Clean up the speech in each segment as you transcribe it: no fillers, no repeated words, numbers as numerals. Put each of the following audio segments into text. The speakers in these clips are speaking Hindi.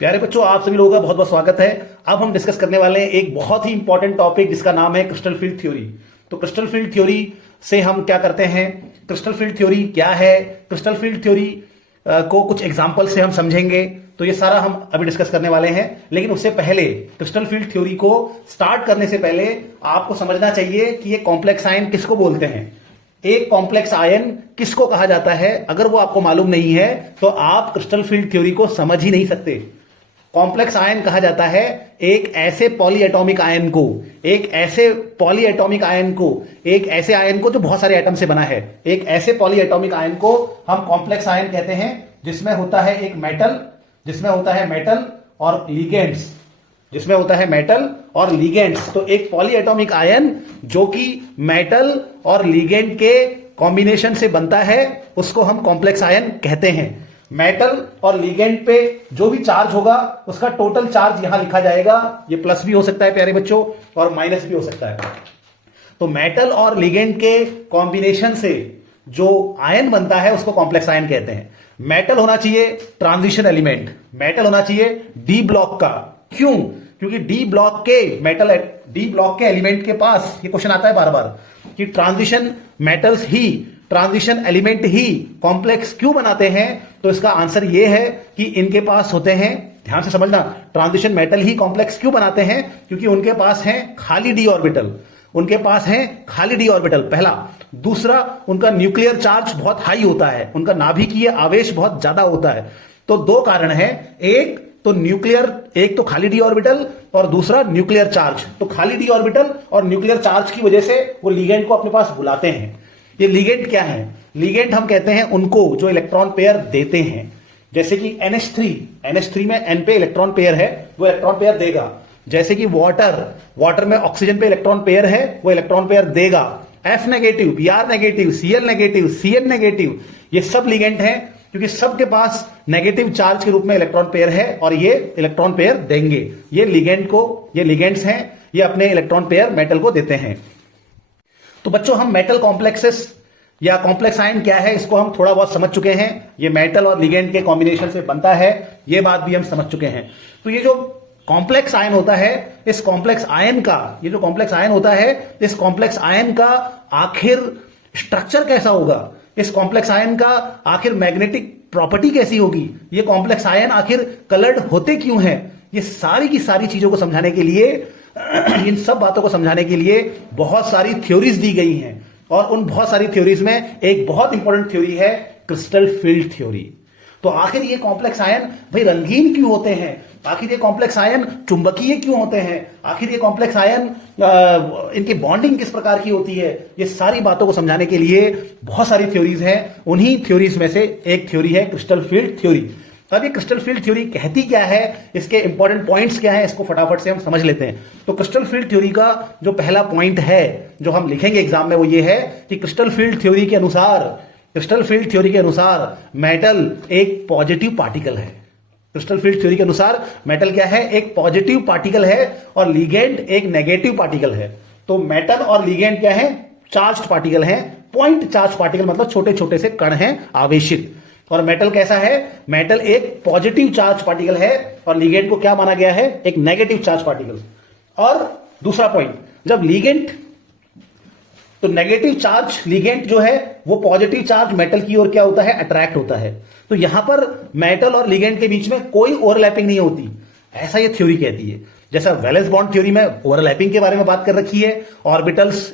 प्यारे बच्चों, आप सभी लोगों का बहुत बहुत स्वागत है। अब हम डिस्कस करने वाले हैं एक बहुत ही इंपॉर्टेंट टॉपिक जिसका नाम है क्रिस्टल फील्ड थ्योरी। तो क्रिस्टल फील्ड थ्योरी से हम क्या करते हैं, क्रिस्टल फील्ड थ्योरी क्या है, क्रिस्टल फील्ड थ्योरी को कुछ एग्जांपल से हम समझेंगे। तो ये सारा हम अभी डिस्कस करने वाले हैं, लेकिन उससे पहले क्रिस्टल फील्ड थ्योरी को स्टार्ट करने से पहले आपको समझना चाहिए कि ये कॉम्प्लेक्स आयन किसको बोलते हैं। एक कॉम्प्लेक्स आयन किसको कहा जाता है, अगर वो आपको मालूम नहीं है तो आप क्रिस्टल फील्ड थ्योरी को समझ ही नहीं सकते। कॉम्प्लेक्स आयन कहा जाता है एक ऐसे पॉलीएटॉमिक आयन को, एक ऐसे पॉलीएटॉमिक आयन को, एक ऐसे आयन को जो बहुत सारे एटम से बना है। एक ऐसे पॉलीएटॉमिक आयन को हम कॉम्प्लेक्स आयन कहते हैं जिसमें होता है एक मेटल, जिसमें होता है मेटल और लिगेंड्स, जिसमें होता है मेटल और लिगेंड्स। तो एक पॉलीएटॉमिक आयन जो कि मेटल और लिगेंड के कॉम्बिनेशन से बनता है उसको हम कॉम्प्लेक्स आयन कहते हैं। मेटल और लिगेंड पे जो भी चार्ज होगा उसका टोटल चार्ज यहां लिखा जाएगा। ये प्लस भी हो सकता है प्यारे बच्चों और माइनस भी हो सकता है। तो मेटल और लिगेंड के कॉम्बिनेशन से जो आयन बनता है उसको कॉम्प्लेक्स आयन कहते हैं। मेटल होना चाहिए ट्रांजिशन एलिमेंट, मेटल होना चाहिए डी ब्लॉक का। क्यों? क्योंकि डी ब्लॉक के एलिमेंट के पास, ये क्वेश्चन आता है बार बार कि ट्रांजिशन मेटल्स ही, ट्रांजिशन एलिमेंट ही कॉम्प्लेक्स क्यों बनाते हैं। तो इसका आंसर ये है कि इनके पास होते हैं, ध्यान से समझना, ट्रांजिशन मेटल ही कॉम्प्लेक्स क्यों बनाते हैं, क्योंकि उनके पास है खाली डी ऑर्बिटल, उनके पास है खाली डी ऑर्बिटल, पहला। दूसरा, उनका न्यूक्लियर चार्ज बहुत हाई होता है, उनका नाभिकीय आवेश बहुत ज्यादा होता है। तो दो कारण है, एक तो खाली डी ऑर्बिटल और दूसरा न्यूक्लियर चार्ज। तो खाली डी ऑर्बिटल और न्यूक्लियर चार्ज की वजह से वो लिगेंड को अपने पास बुलाते हैं। ये लिगेंड क्या है? लिगेंड हम कहते हैं उनको जो इलेक्ट्रॉन पेयर देते हैं। जैसे कि NH3 में N पे इलेक्ट्रॉन पेयर है, वो इलेक्ट्रॉन पेयर देगा। जैसे कि वाटर में ऑक्सीजन पे इलेक्ट्रॉन पेयर है, वो इलेक्ट्रॉन पेयर देगा। F negative, Br negative, Cl negative, Cn negative, ये सब लिगेंड हैं क्योंकि सबके पास नेगेटिव चार्ज के रूप में इलेक्ट्रॉन पेयर है और ये इलेक्ट्रॉन पेयर देंगे। ये लिगेंड्स हैं, ये अपने इलेक्ट्रॉन पेयर मेटल को देते हैं। तो बच्चों, हम मेटल कॉम्प्लेक्सेस या कॉम्प्लेक्स आयन क्या है इसको हम थोड़ा बहुत समझ चुके हैं। ये मेटल और लिगेंड के कॉम्बिनेशन से बनता है, ये बात भी हम समझ चुके हैं। तो ये जो कॉम्प्लेक्स आयन होता है, इस कॉम्प्लेक्स आयन का, ये जो कॉम्प्लेक्स आयन होता है, इस कॉम्प्लेक्स आयन का आखिर स्ट्रक्चर कैसा होगा, इस कॉम्प्लेक्स आयन का आखिर मैग्नेटिक प्रॉपर्टी कैसी होगी, ये कॉम्प्लेक्स आयन आखिर कलर्ड होते क्यों हैं, ये सारी की सारी चीजों को समझाने के लिए, इन सब बातों को समझाने के लिए बहुत सारी थ्योरीज दी गई हैं। और उन बहुत सारी थ्योरीज में एक बहुत इंपॉर्टेंट थ्योरी है क्रिस्टल फील्ड थ्योरी। तो आखिर ये कॉम्प्लेक्स आयन भाई रंगीन क्यों होते हैं, आखिर ये कॉम्प्लेक्स आयन चुंबकीय क्यों होते हैं, आखिर ये कॉम्प्लेक्स आयन इनकी बॉन्डिंग किस प्रकार की होती है, ये सारी बातों को समझाने के लिए बहुत सारी थ्योरीज हैं। उन्हीं थ्योरीज में से एक थ्योरी है क्रिस्टल फील्ड थ्योरी। अब ये क्रिस्टल फील्ड थ्योरी कहती क्या है, इसके इंपॉर्टेंट पॉइंट्स क्या है, इसको फटाफट से हम समझ लेते हैं। तो क्रिस्टल फील्ड थ्योरी का जो पहला पॉइंट है जो हम लिखेंगे एग्जाम में, वो ये है कि क्रिस्टल फील्ड थ्योरी के अनुसार मेटल एक पॉजिटिव पार्टिकल है। क्रिस्टल फील्ड थ्योरी के अनुसार मेटल क्या है, एक पॉजिटिव पार्टिकल है और लिगेंड एक नेगेटिव पार्टिकल है। तो मेटल और लिगेंड क्या है, चार्ज्ड पार्टिकल हैं। पॉइंट चार्ज पार्टिकल मतलब छोटे छोटे से कण हैं आवेशित। और मेटल कैसा है, मेटल एक पॉजिटिव चार्ज पार्टिकल है और लिगेंड को क्या माना गया है, एक नेगेटिव चार्ज पार्टिकल। और दूसरा पॉइंट, जब लिगेंड, तो नेगेटिव चार्ज लिगेंड जो है वो पॉजिटिव चार्ज मेटल की ओर क्या होता है, अट्रैक्ट होता है। तो यहां पर मेटल और लिगेंड के बीच में कोई ओवरलैपिंग नहीं होती, ऐसा ये थ्योरी कहती है। जैसा वैलेंस बॉन्ड थ्योरी में ओवरलैपिंग के बारे में बात कर रखी है, ऑर्बिटल्स,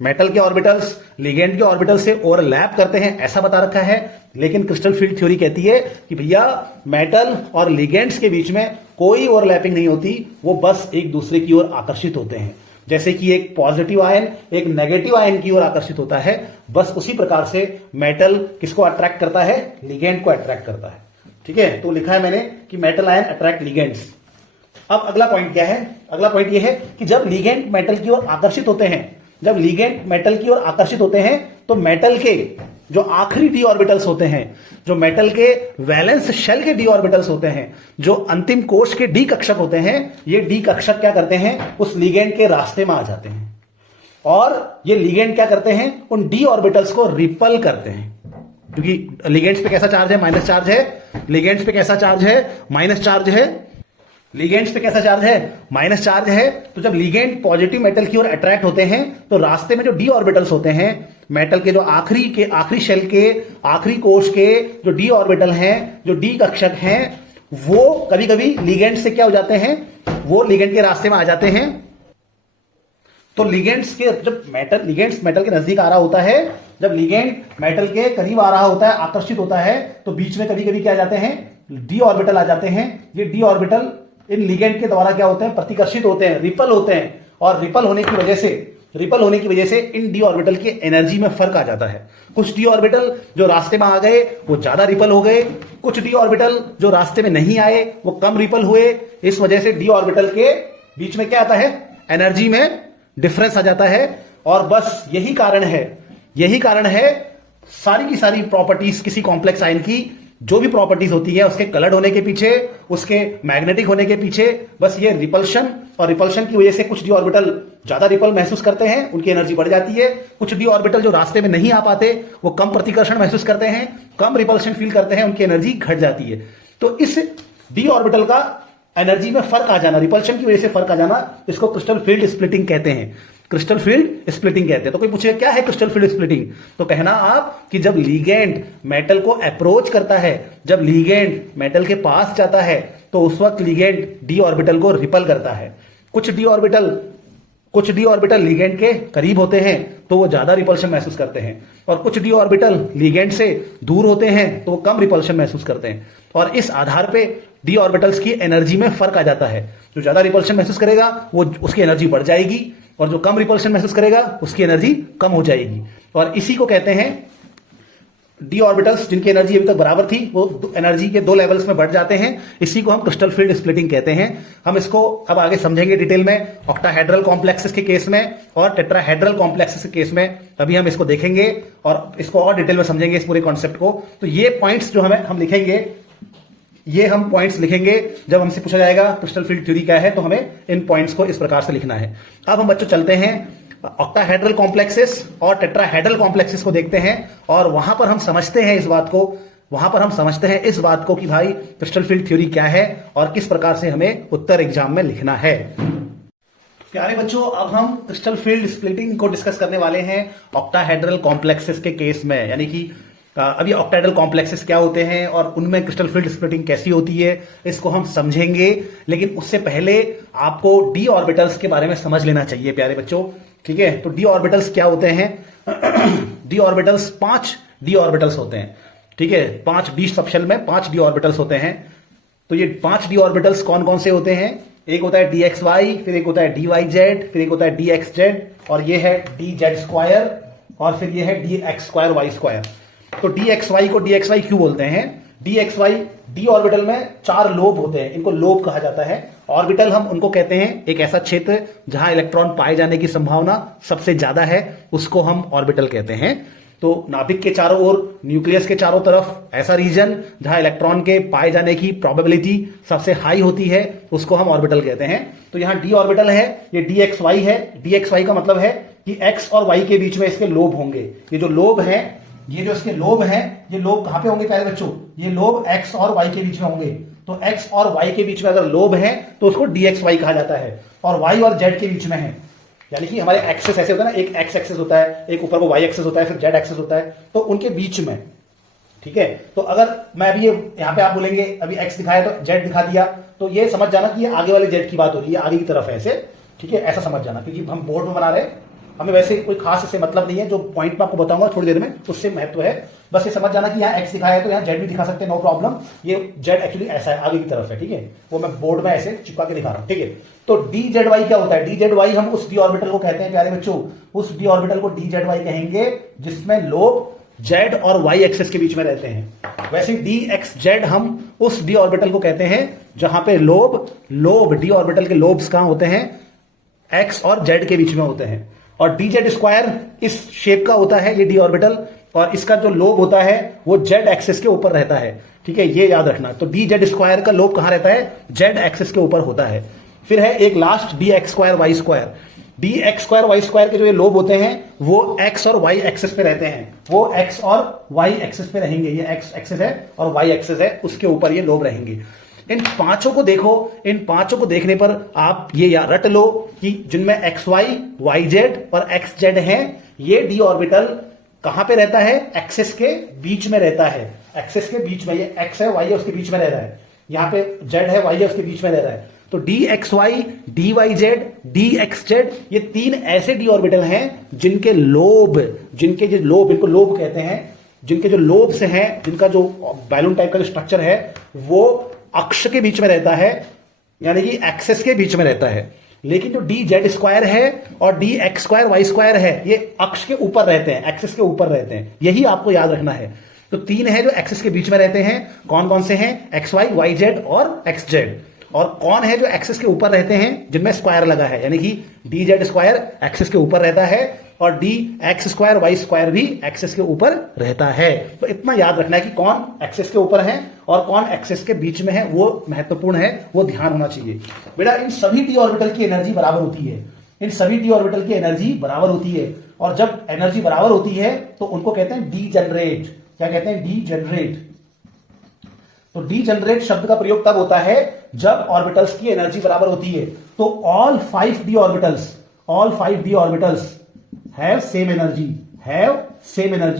मेटल के ऑर्बिटल्स लिगेंड के ऑर्बिटल से ओवरलैप करते हैं, ऐसा बता रखा है। लेकिन क्रिस्टल फील्ड थ्योरी कहती है कि भैया मेटल और लिगेंड्स के बीच में कोई ओवरलैपिंग नहीं होती, वो बस एक दूसरे की ओर आकर्षित होते हैं। जैसे कि एक पॉजिटिव आयन एक नेगेटिव आयन की ओर आकर्षित होता है, बस उसी प्रकार से मेटल किसको अट्रैक्ट करता है, लिगेंड को अट्रैक्ट करता है। ठीक है, तो लिखा है मैंने कि मेटल आयन अट्रैक्ट लिगेंड्स। अब अगला पॉइंट क्या है, अगला पॉइंट यह है कि जब लिगेंड मेटल की ओर आकर्षित होते हैं, जब लिगेंड मेटल की ओर आकर्षित होते हैं तो मेटल के जो आखिरी डी ऑर्बिटल्स होते हैं, जो मेटल के वैलेंस शेल के डी ऑर्बिटल्स होते हैं, जो अंतिम कोश के डी कक्षक होते हैं, ये डी कक्षक क्या करते हैं, उस लिगेंड के रास्ते में आ जाते हैं और ये लिगेंड क्या करते हैं, उन डी ऑर्बिटल्स को रिपल करते हैं। क्योंकि लिगेंड्स पे कैसा चार्ज है, माइनस चार्ज है। लिगेंड्स पे कैसा चार्ज है, माइनस चार्ज है। लिगेंड्स पे कैसा चार्ज है, माइनस चार्ज है। तो जब लिगेंड पॉजिटिव मेटल की ओर अट्रैक्ट होते हैं तो रास्ते में जो डी ऑर्बिटल्स होते हैं मेटल के, जो आखिरी शेल के आखिरी कोश के जो डी ऑर्बिटल हैं, जो डी कक्षक हैं, वो कभी कभी लिगेंड से क्या हो जाते हैं, वो लिगेंड के रास्ते में आ जाते हैं। तो लिगेंड्स के जब लिगेंड्स मेटल के नजदीक आ रहा होता है, जब लिगेंड मेटल के करीब आ रहा होता है, आकर्षित होता है, तो बीच में कभी कभी क्या आ जाते हैं, डी ऑर्बिटल आ जाते हैं। ये डी ऑर्बिटल इन लिगेंड के द्वारा क्या होते हैं, प्रतिकर्षित होते हैं, रिपल होते हैं। और रिपल होने की वजह से इन डी ऑर्बिटल की एनर्जी में फर्क आ जाता है। कुछ डी ऑर्बिटल जो रास्ते में आ गए वो ज्यादा रिपल हो गए, कुछ डी ऑर्बिटल जो रास्ते में नहीं आए वो कम रिपल हुए। इस वजह से डी ऑर्बिटल के बीच में क्या आता है, एनर्जी में डिफरेंस आ जाता है। और बस यही कारण है सारी की सारी प्रॉपर्टीज किसी कॉम्प्लेक्स आयन की, जो भी प्रॉपर्टीज होती है उसके कलर्ड होने के पीछे, उसके मैग्नेटिक होने के पीछे, बस ये रिपल्शन, और रिपल्शन की वजह से कुछ डी ऑर्बिटल ज्यादा रिपल महसूस करते हैं, उनकी एनर्जी बढ़ जाती है। कुछ डी ऑर्बिटल जो रास्ते में नहीं आ पाते वो कम प्रतिकर्षण महसूस करते हैं, कम रिपल्शन फील करते हैं, उनकी एनर्जी घट जाती है। तो इस डी ऑर्बिटल का एनर्जी में फर्क आ जाना, रिपल्शन की वजह से फर्क आ जाना, इसको क्रिस्टल फील्ड स्प्लिटिंग कहते हैं। क्रिस्टल फील्ड स्प्लिटिंग कहते हैं। तो कोई पूछे क्या है क्रिस्टल फील्ड स्प्लिटिंग, तो कहना आप कि जब लिगेंड मेटल को अप्रोच करता है, जब लिगेंड मेटल के पास जाता है, तो उस वक्त लिगेंड डी ऑर्बिटल को रिपल करता है। कुछ डी ऑर्बिटल लिगेंड के करीब होते हैं तो वो ज्यादा रिपल्शन महसूस करते हैं, और कुछ डी ऑर्बिटल लिगेंड से दूर होते हैं तो वो कम रिपल्शन महसूस करते हैं। और इस आधार पे डी ऑर्बिटल्स की एनर्जी में फर्क आ जाता है। जो ज्यादा रिपल्शन महसूस करेगा वो उसकी एनर्जी बढ़ जाएगी, और जो कम रिपल्शन महसूस करेगा उसकी एनर्जी कम हो जाएगी। और इसी को कहते हैं डी ऑर्बिटल्स जिनकी एनर्जी अभी तक बराबर थी वो एनर्जी के 2 लेवल्स में बढ़ जाते हैं। इसी को हम क्रिस्टल फील्ड स्प्लिटिंग कहते हैं। हम इसको अब आगे समझेंगे डिटेल में, ऑक्टाहेड्रल कॉम्प्लेक्सेस के केस में और टेट्राहेड्रल कॉम्प्लेक्सेस के केस में। अभी हम इसको देखेंगे और इसको और डिटेल में समझेंगे इस पूरे कॉन्सेप्ट को। तो ये पॉइंट्स जो हम लिखेंगे, ये हम पॉइंट्स लिखेंगे जब हमसे पूछा जाएगा क्रिस्टल फील्ड थ्योरी क्या है, तो हमें इन पॉइंट्स को इस प्रकार से लिखना है। अब हम बच्चों चलते हैं ऑक्टाहेड्रल कॉम्प्लेक्सेस और टेट्राहेड्रल कॉम्प्लेक्सेस को देखते हैं, और वहां पर हम समझते हैं इस बात को कि भाई क्रिस्टल फील्ड थ्योरी क्या है और किस प्रकार से हमें उत्तर एग्जाम में लिखना है। प्यारे बच्चों, अब हम क्रिस्टल फील्ड स्प्लिटिंग को डिस्कस करने वाले हैं ऑक्टाहेड्रल कॉम्प्लेक्सेस के केस में। यानी कि अभी ऑक्टाहेड्रल कॉम्प्लेक्सेस क्या होते हैं और उनमें क्रिस्टल फील्ड स्प्लिटिंग कैसी होती है, इसको हम समझेंगे। लेकिन उससे पहले आपको डी ऑर्बिटल्स के बारे में समझ लेना चाहिए प्यारे बच्चों, ठीक है। तो डी ऑर्बिटल्स क्या होते हैं डी ऑर्बिटल्स 5 डी ऑर्बिटल्स होते हैं, ठीक है। 5 डी सबशेल में 5 डी ऑर्बिटल्स होते हैं। तो ये 5 डी ऑर्बिटल्स कौन कौन से होते हैं, एक होता है डी एक्स वाई, फिर एक होता है डी वाई जेड, फिर एक होता है डी एक्स जेड, और ये है डी जेड स्क्वायर, और फिर ये है D X square Y square. तो डी एक्स वाई को डी एक्स वाई क्यों बोलते हैं, D X Y D orbital में 4 लोब होते हैं, इनको लोब कहा जाता है। ऑर्बिटल हम उनको कहते हैं एक ऐसा क्षेत्र जहां इलेक्ट्रॉन पाए जाने की संभावना सबसे ज्यादा है, उसको हम ऑर्बिटल कहते हैं। तो नाभिक के चारों ओर, न्यूक्लियस के चारों तरफ ऐसा रीजन जहां इलेक्ट्रॉन के पाए जाने की प्रोबेबिलिटी सबसे हाई होती है, उसको हम ऑर्बिटल कहते हैं। तो यहां डी ऑर्बिटल है, ये डी एक्स वाई है। डी एक्स वाई का मतलब है कि एक्स और वाई के बीच में इसके लोब होंगे। ये जो लोब है, ये जो इसके लोब हैं, ये लोब कहां पे होंगे प्यारे बच्चों, ये लोब एक्स और वाई के बीच में होंगे। तो एक्स और वाई के बीच में अगर लोब है तो उसको डी एक्स वाई कहा जाता है, और वाई और जेड के बीच में है। यानी कि हमारे एक्सेस ऐसे होता है ना, एक एक्स एक्सेस होता है, एक ऊपर को वाई एक्सेस होता है, फिर जेड एक्सेस होता है, तो उनके बीच में, ठीक है। तो अगर मैं अभी यहां पे आप बोलेंगे अभी एक्स दिखाया तो जेड दिखा दिया, तो ये समझ जाना कि ये आगे वाले जेड की बात हो रही है, आगे की तरफ है ऐसे, ठीक है, ऐसा समझ जाना। क्योंकि हम बोर्ड में बना रहे हैं, हमें वैसे कोई खास इससे मतलब नहीं है, जो पॉइंट मैं आपको बताऊंगा थोड़ी देर में उससे महत्व है। बस ये समझ जाना कि यहाँ एक्स दिखाया है तो यहाँ जेड भी दिखा सकते हैं, नो प्रॉब्लम। ये जेड एक्चुअली ऐसा है, आगे की तरफ है, ठीक है, वो मैं बोर्ड में ऐसे चिपका के दिखा रहा हूं, ठीक है। तो डी जेड वाई क्या होता है, डी जेड वाई हम उस डी ऑर्बिटल को कहते हैं प्यारे बच्चों, उस डी ऑर्बिटल को डी जेड वाई कहेंगे जिसमें लोब जेड और वाई एक्सेस के बीच में रहते हैं। वैसे डी एक्स जेड हम उस डी ऑर्बिटल को कहते हैं जहां पे लोब डी ऑर्बिटल के लोब्स कहां होते हैं, एक्स और जेड के बीच में होते हैं। और डी जेड स्क्वायर इस शेप का होता है ये डी ऑर्बिटल, और इसका जो लोब होता है वो जेड एक्सिस के ऊपर रहता है, ठीक है, ये याद रखना। तो डी जेड स्क्वायर का लोब कहां रहता है, जेड एक्सिस के ऊपर होता है। फिर है एक last D X square Y square. D X square Y square के जो ये लोब होते हैं वो एक्स और वाई एक्सिस पे रहते हैं, वो एक्स और वाई एक्सिस पे रहेंगे। ये एक्स एक्सिस है और वाई एक्सिस है, उसके ऊपर ये लोब रहेंगे। इन पांचों को देखो, इन पांचों को देखने पर आप ये रट लो कि जिनमें एक्स वाई, वाई जेड और एक्स जेड है, ये डी ऑर्बिटल कहां पे रहता है? एक्सिस के बीच में रहता है। एक्सिस के बीच में, ये एक्स है, वाई है, उसके बीच में रह रहा है। यहां पे जेड है, वाई है, उसके बीच में रह रहा है। तो D X Y, D Y Z, D X Z, ये तीन ऐसे डी ऑर्बिटल हैं जिनके लोब, इनको लोब कहते हैं, जिनके जो लोब से हैं, जिनका जो बैलून टाइप का जो स्ट्रक्चर है वो अक्ष के बीच में रहता है, यानी कि एक्सेस के बीच में रहता है। लेकिन जो डी जेड स्क्वायर है और D X square Y square है, ये अक्ष के ऊपर रहते हैं, एक्सेस के ऊपर रहते हैं। यही आपको याद रखना है। तो तीन है जो एक्सेस के बीच में रहते हैं। कौन कौन से हैं? एक्स वाई, वाई जेड और एक्स जेड। और कौन है जो एक्सेस के ऊपर रहते हैं, जिनमें स्क्वायर लगा है, यानी कि डी जेड स्क्वायर एक्सेस के ऊपर रहता है और D X square Y square भी एक्सेस के ऊपर रहता है। तो इतना याद रखना है कि कौन एक्सेस के ऊपर है और कौन एक्सेस के बीच में है, वो महत्वपूर्ण है, वो ध्यान होना चाहिए। बेटा इन सभी डी ऑर्बिटल की एनर्जी बराबर होती है, इन सभी डी ऑर्बिटल की एनर्जी बराबर होती है। और जब एनर्जी बराबर होती है तो उनको कहते हैं डी जनरेट। क्या कहते हैं? D generate. तो डी जनरेट शब्द का प्रयोग तब होता है जब ऑर्बिटल्स की एनर्जी बराबर होती है। तो all 5 D orbitals have same energy,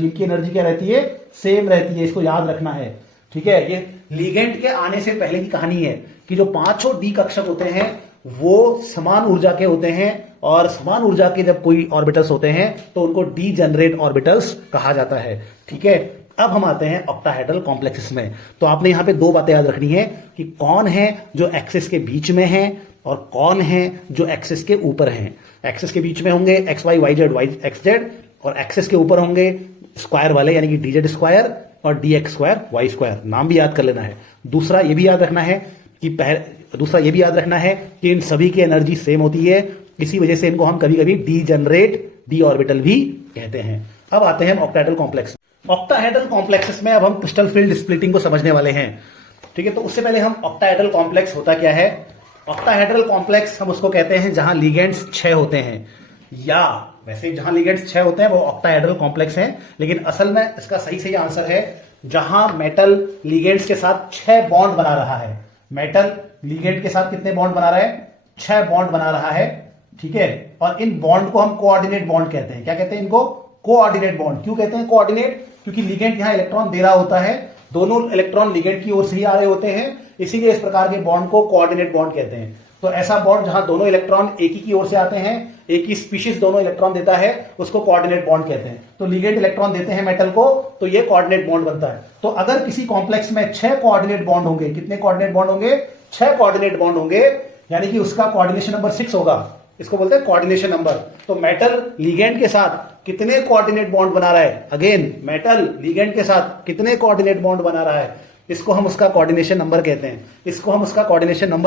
इनकी एनर्जी क्या रहती है? सेम रहती है। इसको याद रखना है, ठीक है। ये लिगेंड के आने से पहले की कहानी है कि जो पांचों डी कक्षक होते हैं वो समान ऊर्जा के होते हैं, और समान ऊर्जा के जब कोई ऑर्बिटल्स होते हैं तो उनको डी जनरेट ऑर्बिटल्स कहा जाता है, ठीक है। अब हम आते हैं ऑक्टाहेड्रल कॉम्प्लेक्सेस में। तो आपने यहां पे दो बातें याद रखनी है कि कौन है जो एक्सिस के बीच में है और कौन है जो एक्सिस के ऊपर है। एक्सिस के बीच में होंगे X Y, Y Z, Y X Z, और एक्सिस के ऊपर होंगे स्क्वायर वाले, यानी कि डी जेड स्क्वायर और D X square Y square. नाम भी याद कर लेना है। दूसरा ये भी याद रखना है कि इन सभी की एनर्जी सेम होती है, इसी वजह से इनको हम कभी कभी डी जनरेट डी ऑर्बिटल भी कहते हैं। अब आते हैं ऑक्टाहेड्रल कॉम्प्लेक्स। ऑक्टाहेड्रल कॉम्प्लेक्सेस में अब हम क्रिस्टल फील्ड स्प्लिटिंग को समझने वाले हैं, ठीक है। तो उससे पहले हम ऑक्टाहेड्रल कॉम्प्लेक्स होता क्या है? ऑक्टाहेड्रल कॉम्प्लेक्स हम उसको कहते हैं जहां लिगेंड्स 6 होते हैं, या वैसे जहां लिगेंड्स 6 होते हैं वो ऑक्टाहेड्रल कॉम्प्लेक्स हैं, लेकिन असल में इसका सही आंसर है जहां मेटल लिगेंड्स के साथ 6 बॉन्ड बना रहा है। मेटल लिगेंड के साथ कितने बॉन्ड बना रहा है? 6 बॉन्ड बना रहा है, ठीक है। और इन बॉन्ड को हम कोऑर्डिनेट बॉन्ड कहते हैं। क्या कहते हैं इनको? Coordinate bond. क्यों कहते हैं कोऑर्डिनेट? क्योंकि लिगेंड यहां इलेक्ट्रॉन दे रहा होता है, दोनों इलेक्ट्रॉन लिगेंड की ओर से ही आ रहे होते हैं, इसीलिए इस प्रकार के बॉन्ड को कोऑर्डिनेट बॉन्ड कहते हैं। तो ऐसा बॉन्ड जहां दोनों इलेक्ट्रॉन एक ही की ओर से आते हैं, एक ही स्पीशीज दोनों इलेक्ट्रॉन देता है, उसको कोऑर्डिनेट बॉन्ड कहते हैं। तो लिगेंड इलेक्ट्रॉन देते हैं मेटल को, तो ये कोऑर्डिनेट बॉन्ड बनता है। तो अगर किसी कॉम्प्लेक्स में 6 कोऑर्डिनेट बॉन्ड होंगे, कितने कोऑर्डिनेट बॉन्ड होंगे? 6 कोऑर्डिनेट बॉन्ड होंगे, यानी कि उसका कोऑर्डिनेशन नंबर 6 होगा। इसको बोलते हैं कोऑर्डिनेशन नंबर। तो मेटल लिगेंड के साथ कितने कोऑर्डिनेट बॉन्ड बना रहा है? अगेन, मेटल लिगेंड के साथ कितने कोऑर्डिनेट बॉन्ड बना रहा है? इसको हम उसका कोऑर्डिनेशन नंबर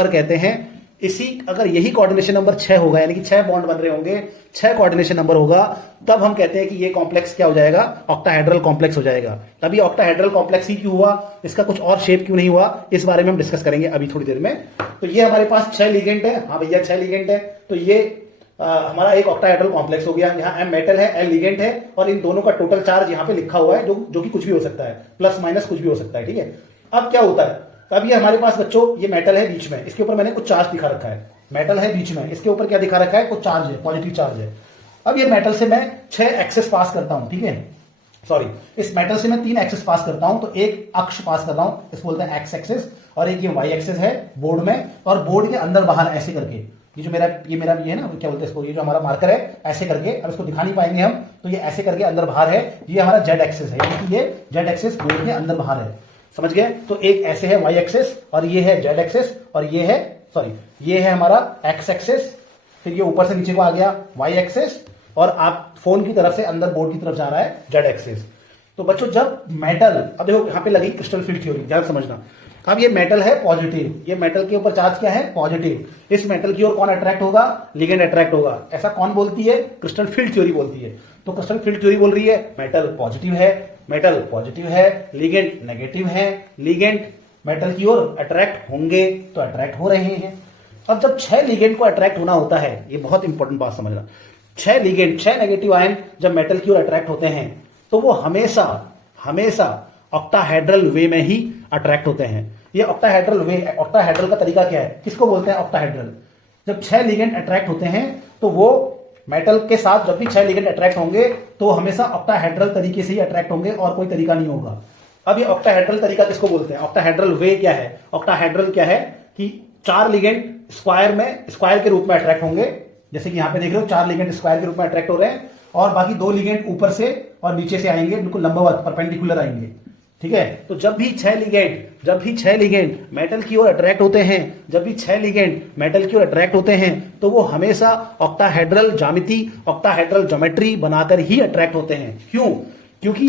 कहते हैं। इसी अगर यही कोऑर्डिनेशन नंबर 6 होगा, यानी कि 6 बॉन्ड बन रहे होंगे, 6 कोऑर्डिनेशन नंबर होगा, तब हम कहते हैं कि ये कॉम्प्लेक्स क्या हो जाएगा? ऑक्टाहेड्रल कॉम्प्लेक्स हो जाएगा। तभी ऑक्टाहेड्रल कॉम्प्लेक्स ही क्यों हुआ, इसका कुछ और शेप क्यों नहीं हुआ, इस बारे में हम डिस्कस करेंगे अभी थोड़ी देर में। तो ये हमारे पास 6 लिगेंड है। हाँ भैया 6 लिगेंड है। तो ये हमारा एक ऑक्टाहेड्रल कॉम्प्लेक्स हो गया। यहाँ एम मेटल है, एल लिगेंड है, और इन दोनों का टोटल चार्ज यहाँ पे लिखा हुआ है, जो कि कुछ भी हो सकता है, प्लस माइनस कुछ भी हो सकता है, ठीक है। अब क्या होता है? अब ये हमारे पास बच्चों, ये मेटल है बीच में, इसके ऊपर मैंने कुछ चार्ज दिखा रखा है। मेटल है बीच में, इसके ऊपर क्या दिखा रखा है? कुछ चार्ज है, पॉजिटिव चार्ज है। अब ये मेटल से मैं 6 एक्सेस पास करता हूं, ठीक है। सॉरी, इस मेटल से मैं 3 एक्सेस पास करता हूं, तो एक अक्ष पास कर रहा हूं, इसको बोलते हैं एक्स एक्सेस, और एक ये वाई एक्सेस है बोर्ड में, और बोर्ड के अंदर बाहर ऐसे करके, ये मेरा ये है ना, क्या बोलते हैं इसको, ये जो हमारा मार्कर है, ऐसे करके, अब इसको दिखा नहीं पाएंगे हम, तो ये ऐसे करके अंदर बाहर है, ये हमारा जेड एक्सेस है, यानी कि ये जेड एक्सेस बोर्ड के अंदर बाहर है। समझ गए? तो एक ऐसे है वाई एक्सेस, और ये है जेड एक्सेस, और ये है ये है हमारा एक्स एक्सेस, फिर ये ऊपर से नीचे को आ गया वाई एक्सेस, और आप फोन की तरफ से अंदर बोर्ड की तरफ जा रहा है जेड एक्सेस। तो बच्चों जब मेटल, अब देखो यहां पे लगी क्रिस्टल फील्ड थ्योरी, ध्यान समझना। अब ये मेटल है पॉजिटिव, ये मेटल के ऊपर चार्ज क्या है? पॉजिटिव। इस मेटल की ओर कौन अट्रैक्ट होगा? लिगेंड अट्रैक्ट होगा। ऐसा कौन बोलती है? क्रिस्टल फील्ड थ्योरी बोलती है। तो क्रिस्टल फील्ड थ्योरी बोल रही है मेटल पॉजिटिव है, लिगेंड नेगेटिव है, लिगेंड मेटल की ओर अट्रैक्ट होंगे, तो अट्रैक्ट हो रहे हैं। अब जब 6 लिगेंड को अट्रैक्ट होना होता है, ये बहुत इंपॉर्टेंट बात समझना, 6 लिगेंड, 6 नेगेटिव आयन जब मेटल की ओर अट्रैक्ट होते हैं तो वो हमेशा हमेशा ऑक्टाहेड्रल वे में ही अट्रैक्ट होते हैं। ये ऑक्टाहेड्रल वे, ऑक्टाहेड्रल का तरीका क्या है, किसको बोलते हैं ऑक्टाहेड्रल? जब 6 लिगेंड अट्रैक्ट होते हैं तो वो मेटल के साथ जब भी 6 लिगेंड अट्रैक्ट होंगे तो हमेशा ऑक्टाहेड्रल तरीके से ही अट्रैक्ट होंगे और कोई तरीका नहीं होगा। अब ये ऑक्टाहेड्रल तरीका किसको बोलते हैं? ऑक्टाहेड्रल वे क्या है? ऑक्टाहेड्रल क्या है कि 4 लिगेंड स्क्वायर के रूप में अट्रैक्ट होंगे, जैसे कि यहां पे देख रहे हो 4 लिगेंड स्क्वायर के रूप में अट्रैक्ट हो रहे हैं और बाकी 2 लिगेंड ऊपर से और नीचे से आएंगे, बिल्कुल लंबवत परपेंडिकुलर आएंगे। ठीक है, तो जब भी 6 लिगेंड मेटल की ओर अट्रैक्ट होते हैं, जब भी 6 लिगेंड मेटल की ओर अट्रैक्ट होते हैं तो वो हमेशा ऑक्टाहेड्रल ज्यामिति, ऑक्टाहेड्रल ज्योमेट्री बनाकर ही अट्रैक्ट होते हैं। क्यों? क्योंकि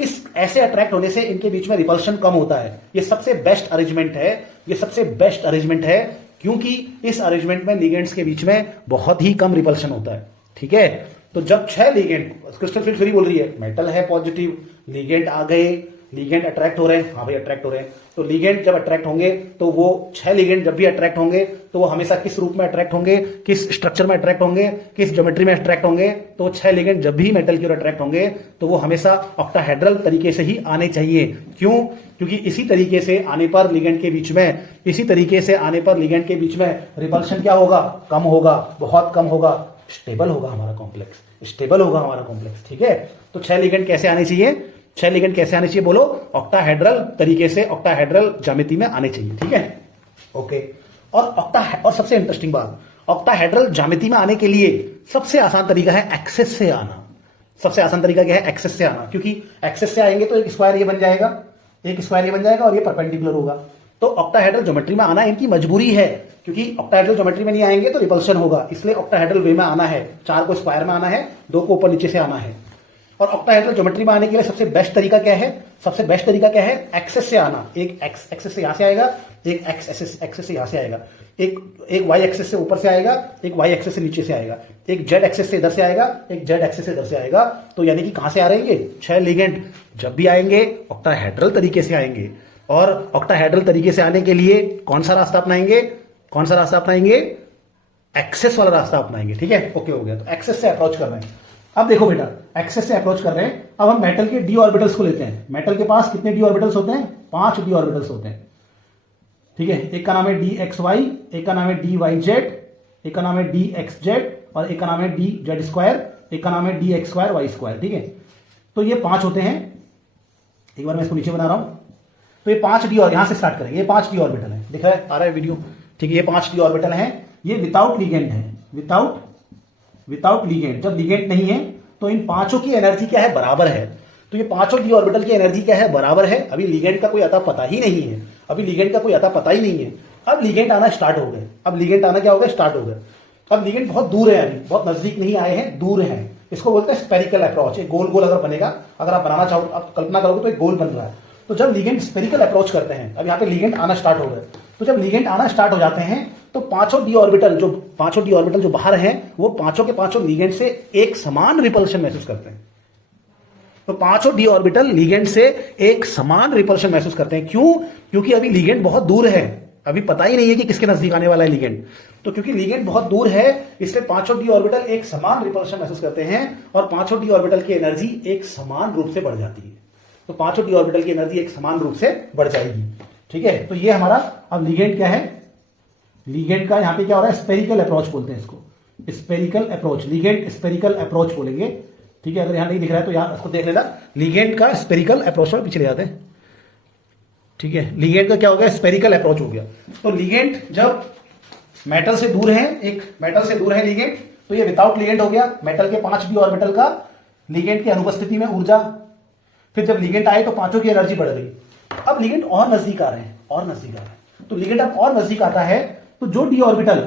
इस ऐसे अट्रैक्ट होने से इनके बीच में रिपल्शन कम होता है। ये सबसे बेस्ट अरेंजमेंट है, ये सबसे बेस्ट अरेंजमेंट है क्योंकि इस अरेंजमेंट में लिगेंड्स के बीच में बहुत ही कम रिपल्शन होता है। ठीक है, तो जब 6 लिगेंड, क्रिस्टल फील्ड थ्योरी बोल रही है मेटल है पॉजिटिव, लिगेंड आ गए, लिगेंड अट्रैक्ट हो रहे हैं, हाँ भाई अट्रैक्ट हो रहे हैं, तो लिगेंड जब अट्रैक्ट होंगे तो वो 6 लिगेंड जब भी अट्रैक्ट होंगे तो वो हमेशा किस रूप में अट्रैक्ट होंगे, किस स्ट्रक्चर में अट्रैक्ट होंगे, किस ज्योमेट्री में अट्रैक्ट होंगे? तो 6 लिगेंड जब भी मेटल की ओर अट्रैक्ट होंगे तो वो हमेशा ऑक्टाहेड्रल तरीके से ही आने चाहिए। क्यों? क्योंकि इसी तरीके से आने पर लिगेंड के बीच में, इसी तरीके से आने पर लिगेंड के बीच में रिपल्शन क्या होगा? कम होगा, बहुत कम होगा, स्टेबल होगा हमारा कॉम्प्लेक्स, स्टेबल होगा हमारा कॉम्प्लेक्स। ठीक है, तो 6 लिगेंड कैसे आने चाहिए? 6 लिगेंड कैसे आने चाहिए बोलो? ऑक्टाहेड्रल तरीके से, ऑक्टाहेड्रल ज्यामिति में आने चाहिए। ठीक है, ओके। और सबसे इंटरेस्टिंग बात, ऑक्टाहेड्रल ज्यामिति में आने के लिए सबसे आसान तरीका है एक्सेस से आना। सबसे आसान तरीका क्या है? एक्सेस से आना, क्योंकि एक्सेस से आएंगे तो एक स्क्वायर ये बन जाएगा, एक स्क्वायर ये बन जाएगा और ये परपेंडिकुलर होगा। तो ऑक्टाहेड्रल ज्योमेट्री में आना इनकी मजबूरी है, क्योंकि ऑक्टाहेड्रल ज्योमेट्री में नहीं आएंगे तो रिपल्शन होगा, इसलिए ऑक्टाहेड्रल वे में आना है। 4 को स्क्वायर में आना है, 2 को ऊपर नीचे से आना है। और ऑक्टाहेड्रल ज्योमेट्री में आने के लिए सबसे बेस्ट तरीका क्या है? सबसे बेस्ट तरीका क्या है? एक्सेस से आना। एक एक्स एक्सेस से यहां से आएगा, एक एक्स एक्सेस से यहां से आएगा, एक वाई एक्सेस से ऊपर से आएगा, एक वाई एक्सेस से नीचे से आएगा, एक जेड एक्सेस से इधर से आएगा, एक जेड एक्सेस से इधर से आएगा। तो यानी कि कहां से आ रहे हैं ये 6 लिगेंड? जब भी आएंगे ऑक्टाहेड्रल तरीके से आएंगे। और ऑक्टाहेड्रल तरीके से आने के लिए कौन सा रास्ता अपनाएंगे? कौन सा रास्ता अपनाएंगे? एक्सेस वाला रास्ता अपनाएंगे। ठीक है, ओके हो गया। तो एक्सेस से अप्रोच कर रहे हैं। अब देखो बेटा, एक्सेस से अप्रोच कर रहे हैं। अब हम मेटल के डी ऑर्बिटल्स को लेते हैं। मेटल के पास कितने डी ऑर्बिटल्स होते हैं? 5 डी ऑर्बिटल्स होते हैं। ठीक है, एक का नाम है डी एक्स वाई, एक का नाम है डी वाई जेड, एक का नाम है डी एक्स जेड और एक का नाम है डी जेड स्क्वायर, एक का नाम है D X square Y square. ठीक है, तो ये 5 होते हैं। एक बार मैं इसको नीचे बना रहा हूं। तो ये 5 डी, और यहां से स्टार्ट करेंगे। ये 5 डी ऑर्बिटल है, दिख रहा है, आ रहा है वीडियो? ठीक है, ये 5 डी ऑर्बिटल है। ये विदाउट लिगेंड है, विदाउट लिगेंड। जब लिगेंड नहीं है तो इन 5 की एनर्जी क्या है? बराबर है। तो ये 5 डी ऑर्बिटल की एनर्जी क्या है? बराबर है। अभी लिगेंड का कोई अता पता ही नहीं है, अभी लिगेंड का कोई अता पता ही नहीं है। अब लिगेंड आना स्टार्ट हो गए। अब लिगेंड आना क्या हो गया? स्टार्ट हो गए। अब लिगेंड बहुत दूर है, अभी बहुत नजदीक नहीं आए हैं, दूर है। इसको बोलते हैं स्पेरिकल अप्रोच। एक गोल गोल अगर बनेगा, अगर आप बनाना चाहो, आप कल्पना करोगे तो एक गोल बन रहा है। तो जब लिगेंड स्पेरिकल अप्रोच करते हैं, अब यहाँ पे लिगेंड आना स्टार्ट हो गए, तो जब लिगेंड आना स्टार्ट हो जाते हैं तो 5 डी ऑर्बिटल जो बाहर हैं वो 5 के 5 लिगेंड से एक समान रिपल्शन महसूस करते हैं। तो 5 डी ऑर्बिटल लिगेंड से एक समान रिपल्शन महसूस करते हैं। क्यों? क्योंकि अभी लिगेंड बहुत दूर है, अभी पता ही नहीं है कि किसके नजदीक आने वाला है लिगेंड। तो क्योंकि लिगेंड बहुत दूर है इसलिए 5 डी ऑर्बिटल एक समान रिपल्शन महसूस करते हैं और 5 डी ऑर्बिटल की एनर्जी एक समान रूप से बढ़ जाती है। तो 5 डी ऑर्बिटल की एनर्जी एक समान रूप से बढ़ जाएगी। ठीक है, तो ये हमारा अब लिगेंड क्या है? लिगेंड का यहां पे क्या हो रहा है? स्पेरिकल अप्रोच बोलते हैं इसको, spherical approach, ligand spherical approach बोलेंगे। ठीक है, अगर यहां नहीं दिख रहा है तो यहां इसको देख लेना, लिगेंड का स्पेरिकल अप्रोच में पीछे ले जाते हैं। ठीक है, लिगेंड का क्या हो गया? स्पेरिकल अप्रोच हो गया। तो लिगेंड जब मेटल से दूर है, एक मेटल से दूर है लिगेंड, तो ये विदाउट लिगेंड हो गया। मेटल के 5 डी ऑर्बिटल का लिगेंड की अनुपस्थिति में ऊर्जा, फिर जब लिगेंड आए तो 5 की एनर्जी बढ़ गई। अब लिगेंड और नजदीक आ रहे हैं, और नजदीक आ रहे हैं। तो लिगेंड अब और नजदीक आता है तो जो डी ऑर्बिटल,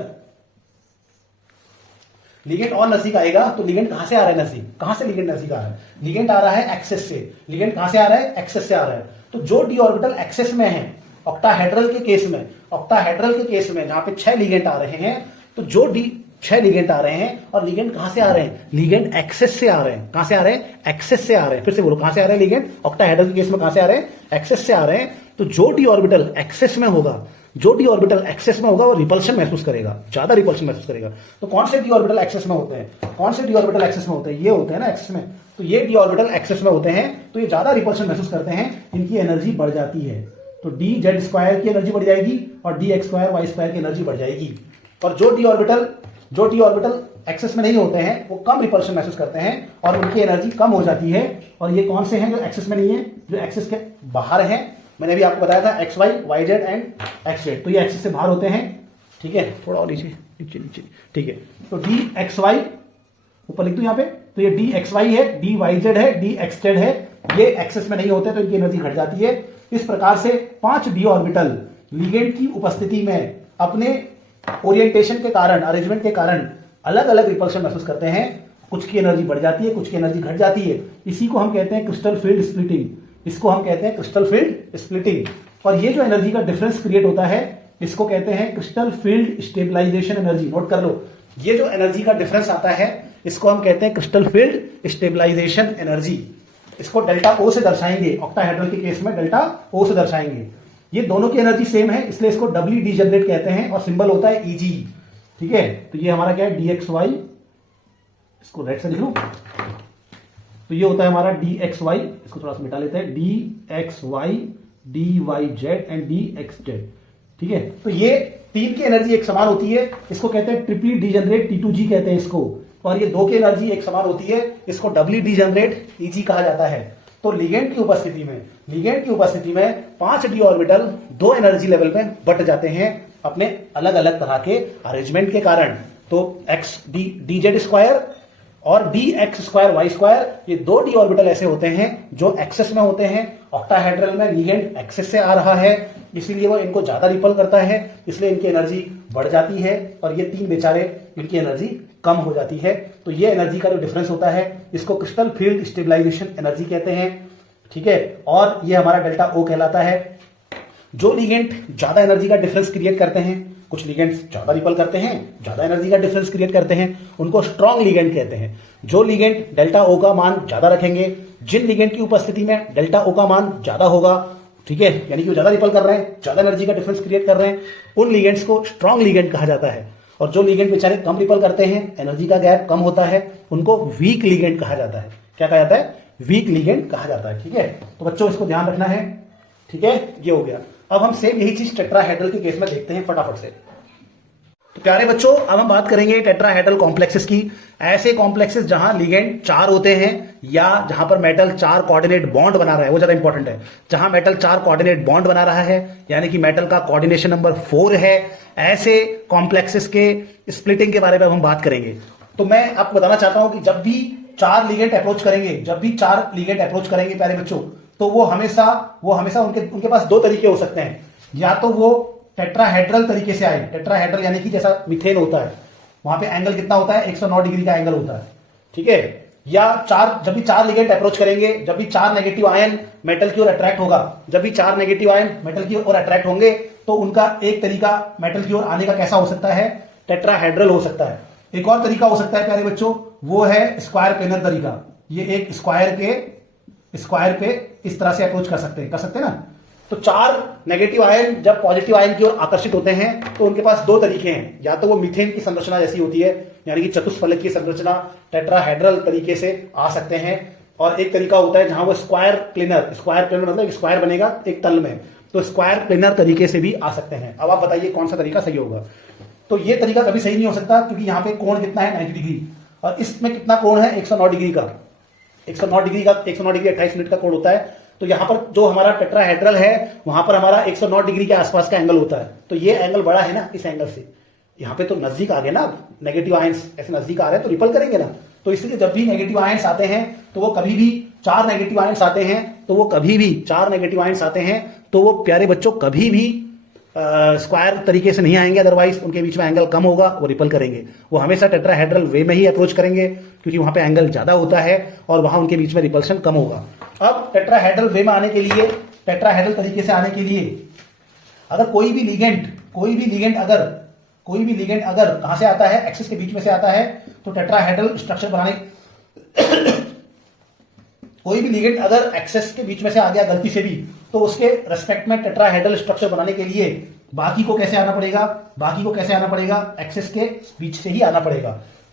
लिगेंड और नजदीक आएगा तो लिगेंड कहां से आ रहा है नजदीक? कहां से लिगेंड नजदीक आ रहा है? लिगेंड आ रहा है एक्सेस से। लिगेंड कहां से आ रहा है? एक्सेस से आ रहा है। तो जो डी ऑर्बिटल एक्सेस में है, ऑक्टाहेड्रल के केस में, ऑक्टाहेड्रल के केस में जहां पे 6 लिगेंड आ रहे हैं, तो जो डी 6 लिगेंड आ रहे हैं और लिगेंड कहां से आ रहे हैं? लिगेंड एक्सेस से आ रहे हैं। कहां से आ रहे हैं? एक्सेस से आ रहे हैं। फिर से बोलो, कहां से आ रहे हैं लिगेंड? ऑक्टाहेड्रल के केस में कहां से आ रहे हैं? एक्सेस से आ रहे हैं। तो जो डी ऑर्बिटल एक्सेस में होगा, जो डी ऑर्बिटल एक्सेस में होगा वो रिपल्शन महसूस करेगा, ज्यादा रिपल्शन महसूस करेगा। तो कौन से डी ऑर्बिटल एक्सेस में होते हैं, कौन से डी ऑर्बिटल एक्सेस में होते हैं, ये होते हैं ना एक्सेस में, तो ये डी ऑर्बिटल एक्सेस में होते हैं, तो ये ज्यादा रिपल्शन महसूस करते हैं, इनकी एनर्जी बढ़ जाती है। तो डी जेड स्क्वायर की एनर्जी बढ़ जाएगी और D X square Y square की एनर्जी बढ़ जाएगी। और जो डी ऑर्बिटल एक्सेस में नहीं होते हैं वो कम रिपल्शन महसूस करते हैं और उनकी एनर्जी कम हो जाती है। और ये कौन से हैं जो एक्सेस में नहीं है, जो एक्सेस के बाहर हैं, मैंने भी आपको बताया था X Y, Y Z and X Z, तो ये एक्सेस से बाहर होते हैं। ठीक है, थोड़ा और नीचे नीचे नीचे, ठीक है। तो डी एक्स वाई ऊपर लिख दूं यहाँ पे, तो ये डी एक्स वाई है, डी वाई जेड है, डी एक्स जेड है, ये एक्सेस में नहीं होते तो इनकी एनर्जी घट जाती है। इस प्रकार से 5 डी ऑर्बिटल लिगेंड की उपस्थिति में अपने ओरिएंटेशन के कारण, अरेंजमेंट के कारण अलग अलग रिपल्शन महसूस करते हैं। कुछ की एनर्जी बढ़ जाती है, कुछ की एनर्जी घट जाती है। इसी को हम कहते हैं क्रिस्टल फील्ड स्प्लिटिंग, इसको हम कहते हैं क्रिस्टल फील्ड स्प्लिटिंग। और ये जो एनर्जी का डिफरेंस क्रिएट होता है इसको कहते हैं crystal field stabilisation energy. Note कर लो, ये जो एनर्जी का डिफरेंस आता है इसको हम कहते हैं क्रिस्टल फील्ड स्टेबलाइजेशन एनर्जी। इसको डेल्टा ओ से दर्शाएंगे, ऑक्टाहेड्रल के केस में डेल्टा ओ से दर्शाएंगे। ये दोनों की एनर्जी सेम है इसलिए इसको डब्ल्यू डी जनरेट कहते हैं और सिंबल होता है ईजी। ठीक है, तो ये हमारा क्या है, डी एक्स वाई, इसको राइट से लिख लूं, तो ये होता है हमारा डी एक्स वाई, इसको थोड़ा सा मिटा लेते हैं, D X Y, D Y Z and D X Z. ठीक है, तो ये तीन की एनर्जी एक समान होती है, इसको कहते हैं ट्रिपली डीजनरेट T2G कहते हैं इसको। और ये दो की एनर्जी एक समान होती है, इसको डबली डीजनरेट EG कहा जाता है। तो लिगेंड की उपस्थिति में 5 डी ऑर्बिटल 2 एनर्जी लेवल पे बट जाते हैं अपने अलग अलग तरह के अरेंजमेंट के कारण। तो एक्स डी जेड स्क्वायर और D X square Y square, ये 2 डी ऑर्बिटल ऐसे होते हैं जो एक्सेस में होते हैं। ऑक्टाहेड्रल में लिगेंड एक्सेस से आ रहा है इसीलिए वो इनको ज्यादा रिपल करता है, इसलिए इनकी एनर्जी बढ़ जाती है और ये 3 बेचारे इनकी एनर्जी कम हो जाती है। तो ये एनर्जी का जो डिफरेंस होता है इसको क्रिस्टल फील्ड स्टेबलाइजेशन एनर्जी कहते हैं। ठीक है, और ये हमारा डेल्टा ओ कहलाता है। जो लिगेंड ज्यादा एनर्जी का डिफरेंस क्रिएट करते हैं, कुछ लिगेंड्स ज्यादा रिपल करते हैं, ज्यादा एनर्जी का डिफरेंस क्रिएट करते हैं, उनको स्ट्रॉन्ग लिगेंड कहते हैं। जो लिगेंड डेल्टा ओ का मान ज्यादा रखेंगे, जिन लिगेंड की उपस्थिति में डेल्टा ओ का मान ज्यादा होगा, ठीक है, यानी कि वो ज्यादा रिपल कर रहे हैं, ज्यादा एनर्जी का डिफरेंस क्रिएट कर रहे हैं, उन लिगेंड्स को स्ट्रॉन्ग लिगेंड कहा जाता है। और जो लिगेंड बेचारे कम रिपल करते हैं, एनर्जी का गैप कम होता है, उनको वीक लिगेंड कहा जाता है। क्या कहा जाता है? वीक लिगेंड कहा जाता है। ठीक है, तो बच्चों इसको ध्यान रखना है। ठीक है, ये हो गया। अब हम सेम यही चीज टेट्राहेड्रल के केस में देखते हैं फटाफट से। तो प्यारे बच्चों, अब हम बात करेंगे टेट्राहेड्रल कॉम्प्लेक्सेस की। ऐसे कॉम्प्लेक्सेस जहां लिगेंड 4 होते हैं या जहां पर मेटल 4 कोऑर्डिनेट बॉन्ड बना रहा है, वो ज्यादा इंपॉर्टेंट है। जहां मेटल 4 कोऑर्डिनेट बॉन्ड बना रहा है यानी कि मेटल का कोऑर्डिनेशन नंबर 4 है, ऐसे कॉम्प्लेक्सेस के स्प्लिटिंग के बारे में हम बात करेंगे। तो मैं आपको बताना चाहता हूं कि जब भी 4 लिगेंड अप्रोच करेंगे प्यारे बच्चों, तो वो हमेशा उनके पास 2 तरीके हो सकते हैं। या तो वो टेट्राहेड्रल तरीके से आए, टेट्राहेड्रल यानी कि जैसा मीथेन होता है, वहां पे एंगल कितना होता है, 109 डिग्री का एंगल होता है। ठीक है, या जब भी 4 लिगेंड अप्रोच करेंगे, जब भी 4 नेगेटिव आयन मेटल की ओर अट्रैक्ट होगा, जब भी 4 नेगेटिव आयन मेटल की ओर अट्रैक्ट होंगे, तो उनका एक तरीका मेटल की ओर आने का कैसा हो सकता है, टेट्राहेड्रल हो सकता है। एक और तरीका हो सकता है प्यारे बच्चों, वो है स्क्वायर प्लेनर तरीका। ये एक स्क्वायर पे इस तरह से अप्रोच कर सकते हैं ना। तो 4 नेगेटिव आयन जब पॉजिटिव आयन की ओर आकर्षित होते हैं तो उनके पास 2 तरीके हैं। या तो वो मीथेन की संरचना जैसी होती है, यानी कि चतुष्फलक की संरचना टेट्राहेड्रल तरीके से आ सकते हैं, और एक तरीका होता है जहां वो स्क्वायर प्लेनर मतलब स्क्वायर बनेगा एक तल में, तो स्क्वायर प्लेनर तरीके से भी आ सकते हैं। अब आप बताइए कौन सा तरीका सही होगा। तो ये तरीका कभी सही नहीं हो सकता, क्योंकि यहाँ पे कोण कितना है, 90 डिग्री, और इसमें कितना कोण है, 109 डिग्री का। 109 डिग्री 28 मिनट का कोण होता है। तो यहां पर जो हमारा टेट्राहेड्रल है वहां पर हमारा 109 डिग्री के आसपास का एंगल होता है। तो ये एंगल बड़ा है ना, इस एंगल से यहां पे तो नजदीक आ गए ना, नेगेटिव आयंस ऐसे नजदीक आ रहे हैं तो रिपल करेंगे ना। तो इसलिए जब भी नेगेटिव आयंस आते हैं तो वो कभी भी 4 नेगेटिव आयंस आते हैं तो वो प्यारे बच्चों कभी भी स्क्वायर तरीके से नहीं आएंगे, अदरवाइज उनके बीच में एंगल कम होगा, वो रिपल करेंगे। वो हमेशा टेट्राहेड्रल वे में ही अप्रोच करेंगे क्योंकि वहां पे एंगल ज्यादा होता है और वहां उनके बीच में रिपल्शन कम होगा। अब टेट्राहेड्रल वे में आने के लिए, टेट्राहेड्रल तरीके से आने के लिए, अगर कोई भी लिगेंड अगर कहां से आता है, एक्सिस के बीच में से आता है, तो टेट्राहेड्रल स्ट्रक्चर बनाने कोई भी लिगेंड अगर एक्सेस के बीच में से आ गया गलती से भी, तो उसके रेस्पेक्ट में टेट्राहेड्रल स्ट्रक्चर बनाने के लिए बाकी को कैसे आना पड़ेगा, बाकी को कैसे आना पड़ेगा, एक्सेस के बीच से ही आना पड़ेगा।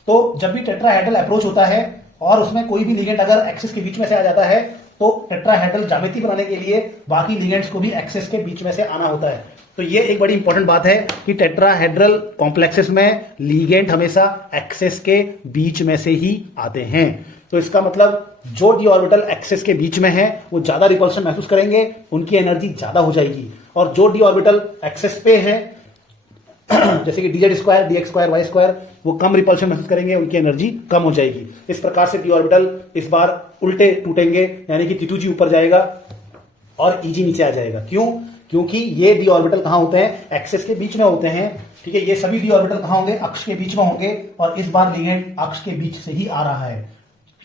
तो जब भी टेट्राहेड्रल अप्रोच होता है और उसमें कोई भी लिगेंड अगर एक्सेस के बीच में से आ जाता है तो टेट्राहेड्रल ज्यामिति बनाने के लिए बाकी लिगेंड्स को भी एक्सेस के बीच में से आना होता है। तो ये एक बड़ी इंपॉर्टेंट बात है कि टेट्राहेड्रल कॉम्प्लेक्सेस में लिगेंड हमेशा एक्सेस के बीच में से ही आते हैं। तो इसका मतलब जो डी ऑर्बिटल एक्सेस के बीच में है वो ज्यादा रिपल्शन महसूस करेंगे, उनकी एनर्जी ज्यादा हो जाएगी। और जो डी ऑर्बिटल एक्सेस पे है जैसे कि dz square, dx square, y square, वो कम रिपल्शन महसूस करेंगे, उनकी एनर्जी कम हो जाएगी। इस प्रकार से डी ऑर्बिटल इस बार उल्टे टूटेंगे, यानी कि T2g ऊपर जाएगा और Eg नीचे आ जाएगा। क्यों? क्योंकि ये डी ऑर्बिटल कहां होते हैं, एक्सेस के बीच में होते हैं। ठीक है, ये सभी डी ऑर्बिटल कहां होंगे, अक्ष के बीच में होंगे, और इस बार लिगेंड अक्ष के बीच से ही आ रहा है।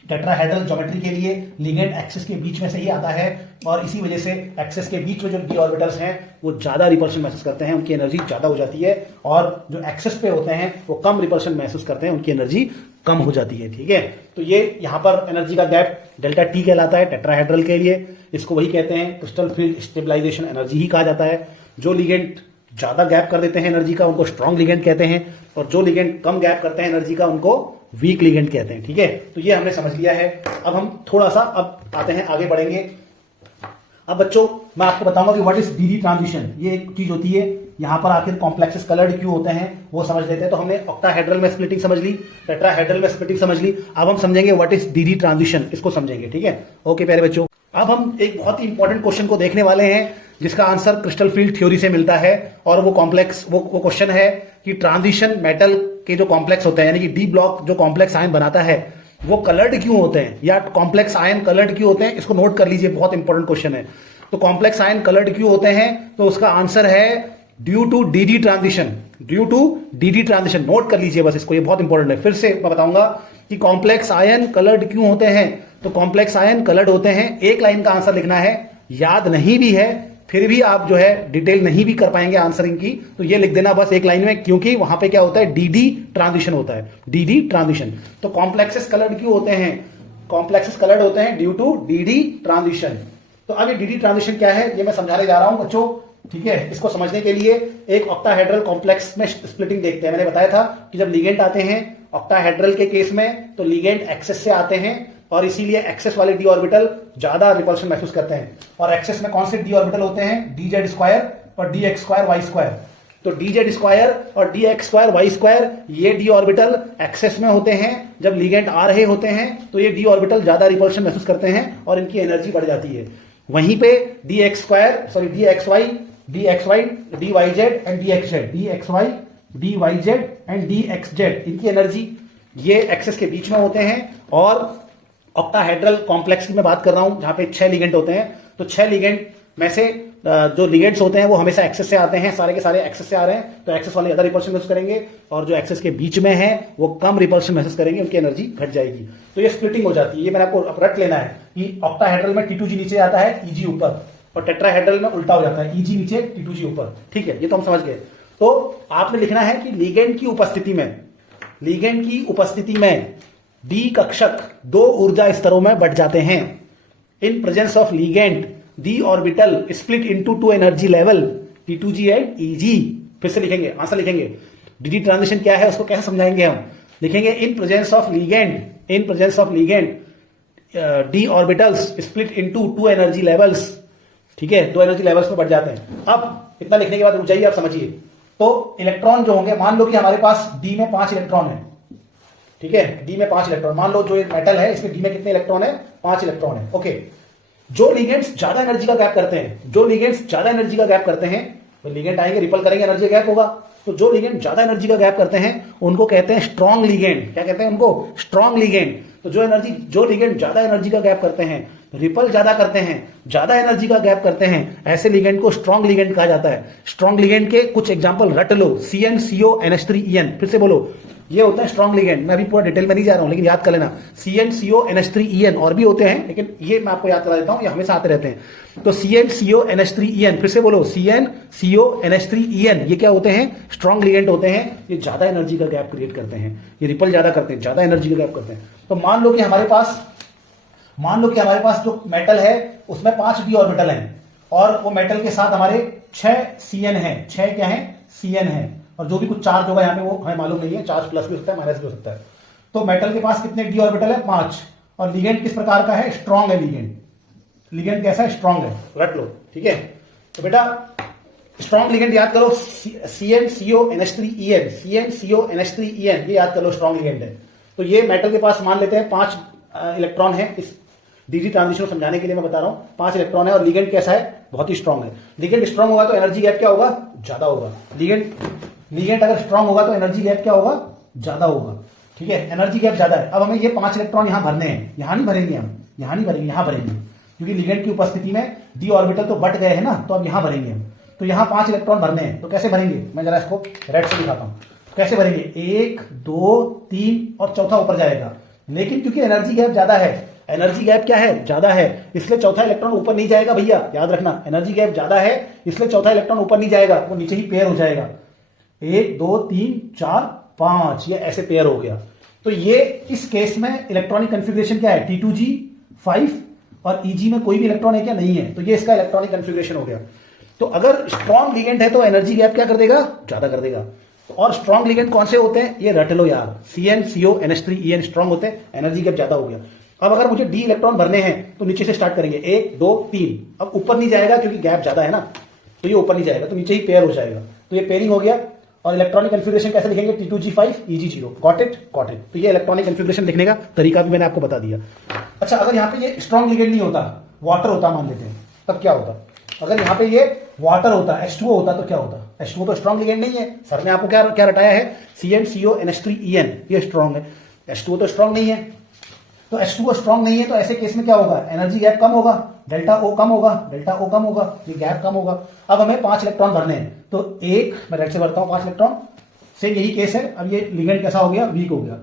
टेट्राहेड्रल ज्योमेट्री के लिए लिगेंड एक्सेस के बीच में से ही आता है, और इसी वजह से एक्सेस के बीच में जो डी ऑर्बिटल्स हैं वो ज्यादा रिपल्शन महसूस करते हैं, उनकी एनर्जी ज्यादा हो जाती है, और जो एक्सेस पे होते हैं वो कम रिपल्शन महसूस करते हैं, उनकी एनर्जी कम हो जाती है। ठीक है, तो ये यहां पर एनर्जी का गैप डेल्टा टी कहलाता है टेट्राहेड्रल के लिए। इसको वही कहते हैं क्रिस्टल फील्ड स्टेबलाइजेशन एनर्जी ही कहा जाता है। जो लिगेंड ज्यादा गैप कर देते हैं एनर्जी का उनको स्ट्रॉन्ग लिगेंड कहते हैं, और जो लिगेंड कम गैप करते हैं एनर्जी का उनको वीक लिगेंड कहते हैं। ठीक है, तो ये हमने समझ लिया है। अब हम थोड़ा सा अब आते हैं, आगे बढ़ेंगे। अब बच्चों मैं आपको बताऊंगा कि व्हाट इज डीडी ट्रांजिशन। ये एक चीज होती है, यहां पर आखिर कॉम्प्लेक्सेस कलर्ड क्यों होते हैं वो समझ लेते हैं। तो हमने ऑक्टाहेड्रल में स्प्लिटिंग समझ ली, टेट्राहेड्रल में स्प्लिटिंग समझ ली, अब हम समझेंगे व्हाट इज डीडी ट्रांजिशन, इसको समझेंगे। ठीक है, ओके प्यारे बच्चों, अब हम एक बहुत ही इंपॉर्टेंट क्वेश्चन को देखने वाले हैं जिसका आंसर क्रिस्टल फील्ड थ्योरी से मिलता है, और वो कॉम्प्लेक्स वो क्वेश्चन है कि ट्रांजिशन मेटल के जो कॉम्प्लेक्स होते हैं, यानी कि डी ब्लॉक जो कॉम्प्लेक्स आयन बनाता है वो कलर्ड क्यों होते हैं, या कॉम्प्लेक्स आयन कलर्ड क्यों होते हैं। इसको नोट कर लीजिए, बहुत इंपॉर्टेंट क्वेश्चन है। तो कॉम्प्लेक्स आयन कलर्ड क्यों होते हैं, तो उसका आंसर है due to DD transition. Due to DD transition, note कर लीजिए बस इसको, ये बहुत इंपॉर्टेंट है। फिर से मैं बताऊंगा कि कॉम्प्लेक्स आयन कलर्ड क्यों होते हैं। तो कॉम्प्लेक्स आयन कलर्ड होते हैं, एक लाइन का आंसर लिखना है, याद नहीं भी है फिर भी आप जो है डिटेल नहीं भी कर पाएंगे आंसरिंग की, तो ये लिख देना बस एक लाइन में, क्योंकि वहां पे क्या होता है, डीडी ट्रांजिशन होता है, डीडी ट्रांजिशन। तो कॉम्प्लेक्सेस कलर्ड क्यों होते हैं, कॉम्प्लेक्सेस कलर्ड होते हैं ड्यू टू डीडी ट्रांजिशन। तो अब ये डीडी ट्रांजिशन क्या है ये मैं समझाने जा रहा हूं बच्चों। ठीक है, इसको समझने के लिए एक ऑक्टाहेड्रल कॉम्प्लेक्स में स्प्लिटिंग देखते हैं। मैंने बताया था कि जब लिगेंड आते हैं ऑक्टाहेड्रल के केस में तो लिगेंड एक्सेस से आते हैं, और इसीलिए एक्सेस वाले डी ऑर्बिटल ज्यादा रिपल्शन महसूस करते हैं। और एक्सेस में कौन से डी ऑर्बिटल होते हैं, dz स्क्वायर और dx स्क्वायर y स्क्वायर। तो dz स्क्वायर और dx स्क्वायर y स्क्वायर ये डी ऑर्बिटल एक्सेस में होते हैं, जब लिगेंड आ रहे होते हैं तो ये डी ऑर्बिटल ज्यादा रिपल्शन महसूस करते हैं और इनकी एनर्जी बढ़ जाती है। वहीं पे dx square sorry dxy dyz and dxy and dxz इनकी एनर्जी ये एक्सेस के बीच में होते हैं। और ऑक्टाहेड्रल कॉम्प्लेक्स की मैं बात कर रहा हूं जहां पे 6 लिगेंड होते हैं, तो 6 लिगेंड में से जो लिगेंड्स होते हैं वो हमेशा एक्सेस से आते हैं, सारे के सारे एक्सेस से आ रहे हैं, तो एक्सेस वाले ज्यादा रिपल्शन महसूस करेंगे, और जो एक्सेस के बीच में है वो कम रिपल्शन महसूस करेंगे, उनकी एनर्जी घट जाएगी। तो ये स्प्लिटिंग हो जाती है। ये मैंने आपको रट लेना है कि ऑक्टाहेड्रल में T2g नीचे आता है, Eg ऊपर, और टेट्राहेड्रल में उल्टा हो जाता है, Eg नीचे T2g ऊपर। ठीक है, ये तो हम समझ गए। तो आपने लिखना है कि लिगेंड की उपस्थिति में डी कक्षक 2 ऊर्जा स्तरों में बढ़ जाते हैं। इन presence of ligand D orbital split into 2 energy level T2g and Eg। फिर से लिखेंगे, आंसर लिखेंगे। डीडी ट्रांजिशन क्या है उसको कैसे समझाएंगे हम, लिखेंगे इन presence of ligand D orbitals split into 2 energy levels. ठीक है, 2 एनर्जी लेवल्स में बढ़ जाते हैं। अब इतना लिखने के बाद रुक जाइए, आप समझिए। तो इलेक्ट्रॉन जो होंगे, मान लो कि हमारे पास डी में 5 इलेक्ट्रॉन है। ठीक है, डी में 5 इलेक्ट्रॉन, मान लो जो ये मेटल है इसमें डी में कितने इलेक्ट्रॉन है, 5 इलेक्ट्रॉन है। ओके, जो लिगेंड्स ज्यादा एनर्जी का गैप करते हैं, तो लिगेंड आएंगे, रिपल करेंगे, एनर्जी गैप होगा। तो जो लिगेंड ज्यादा एनर्जी का गैप करते हैं उनको कहते हैं स्ट्रॉन्ग लिगेंड। क्या कहते हैं उनको, स्ट्रॉन्ग लिगेंड। तो जो लिगेंड ज्यादा एनर्जी का गैप करते हैं, रिपल ज्यादा करते हैं, ज्यादा एनर्जी का गैप करते हैं, ऐसे लिगेंड को स्ट्रॉन्ग लिगेंड कहा जाता है। स्ट्रॉन्ग लिगेंड के कुछ एग्जांपल रट लो, CnCO NH3En। फिर से बोलो, ये होता है स्ट्रॉन्ग लिगेंड। मैं अभी पूरा डिटेल में नहीं जा रहा हूं, लेकिन याद कर लेना, CnCO NH3En और भी होते हैं, लेकिन ये मैं आपको याद करा देता हूं, ये हमेशा आते रहते हैं। तो CnCO NH3En, फिर से बोलो, CnCO NH3En, ये क्या होते हैं, स्ट्रॉन्ग लिगेंड होते हैं। ये ज्यादा एनर्जी का गैप क्रिएट करते हैं, ये रिपल ज्यादा करते हैं, ज्यादा एनर्जी का गैप करते हैं। तो मान लो कि हमारे पास जो मेटल है उसमें 5 डी ऑर्बिटल हैं, और वो मेटल के साथ हमारे 6 Cn है, 6 क्या है Cn है, और जो भी कुछ चार्ज होगा यहाँ पे वो हमें मालूम नहीं है, चार्ज प्लस भी हो सकता है माइनस भी हो सकता है। तो मेटल के पास कितने डी ऑर्बिटल है 5, और लिगेंड किस प्रकार का है, स्ट्रॉन्ग है लिगेंड, लिगेंड कैसा है स्ट्रॉन्ग है, रट लो ठीक है। तो बेटा स्ट्रॉन्ग लिगेंड याद करो CnCO NH3En, CnCO NH3En ये याद कर लो स्ट्रॉन्ग लिगेंड है। तो ये मेटल के पास मान लेते हैं 5 इलेक्ट्रॉन है, इस डीजी ट्रांजिशन को समझाने के लिए मैं बता रहा हूं 5 इलेक्ट्रॉन है, और लिगेंड कैसा है बहुत ही स्ट्रॉन्ग है। लिगेंड स्ट्रॉन्ग होगा तो एनर्जी गैप क्या होगा, ज्यादा होगा। लिगेंड अगर स्ट्रॉन्ग होगा तो एनर्जी गैप क्या होगा, ज्यादा होगा, ठीक है, एनर्जी गैप ज्यादा है। अब हमें ये 5 इलेक्ट्रॉन यहां भरने हैं, यहां नहीं भरेंगे हम, यहां नहीं भरेंगे, यहां भरेंगे, क्योंकि लिगेंड की उपस्थिति में डी ऑर्बिटल तो बट गए हैं ना, तो अब यहां भरेंगे हम। तो यहां 5 इलेक्ट्रॉन भरने हैं, तो कैसे भरेंगे, मैं जरा इसको रेड से दिखाता हूं कैसे भरेंगे। 1 2 3 और चौथा ऊपर जाएगा, लेकिन क्योंकि एनर्जी गैप ज्यादा है, एनर्जी गैप क्या है, ज्यादा है, इसलिए चौथा इलेक्ट्रॉन ऊपर नहीं जाएगा भैया, याद रखना एनर्जी गैप ज्यादा है इसलिए चौथा इलेक्ट्रॉन ऊपर नहीं जाएगा, वो नीचे ही पेयर हो जाएगा। 1 2 3 4 5 ये ऐसे पेयर हो गया। तो ये इस केस में इलेक्ट्रॉनिक कन्फिग्रेशन क्या है, T2G5, और Eg में कोई भी इलेक्ट्रॉन है क्या, नहीं है, तो ये इसका इलेक्ट्रॉनिक कन्फिग्रेशन हो गया। तो अगर स्ट्रॉन्ग लिगेंड है तो एनर्जी गैप क्या कर देगा, ज्यादा कर देगा। और स्ट्रॉन्ग लिगेंड कौन से होते हैं, ये रट लो यार, CnCO NH3En स्ट्रॉन्ग होते हैं, एनर्जी गैप ज्यादा हो गया। अब अगर मुझे डी इलेक्ट्रॉन भरने हैं तो नीचे से स्टार्ट करेंगे, 1 2 3, अब ऊपर नहीं जाएगा क्योंकि गैप ज्यादा है ना, तो ये ऊपर नहीं जाएगा, तो नीचे ही पेयर हो जाएगा, तो ये पेयरिंग हो गया। और इलेक्ट्रॉनिक कन्फिग्रेशन कैसे लिखेंगे, T2G5 Eg0, गॉट इट। तो ये इलेक्ट्रॉनिक कन्फिग्रेशन लिखने का तरीका भी मैंने आपको बता दिया। अच्छा अगर यहाँ पे ये स्ट्रॉन्ग लिगेंड नहीं होता, वाटर होता मान लेते हैं, तब क्या होता, अगर यहाँ पे ये वाटर होता, H2O होता तो क्या होता, H2O तो स्ट्रॉन्ग लिगेंड नहीं है, सर ने आपको क्या क्या रटाया है, CnCO NH3En ये स्ट्रॉन्ग है, H2O तो स्ट्रॉन्ग नहीं है। तो H2O स्ट्रॉन्ग नहीं है, तो ऐसे केस में क्या होगा, एनर्जी गैप कम होगा, डेल्टा O कम होगा, डेल्टा O कम होगा, ये गैप कम होगा। अब हमें 5 इलेक्ट्रॉन भरने हैं, तो एक मैं राइट से भरता हूं 5 इलेक्ट्रॉन से, यही केस है। अब ये लिगेंड कैसा हो गया, वीक हो गया।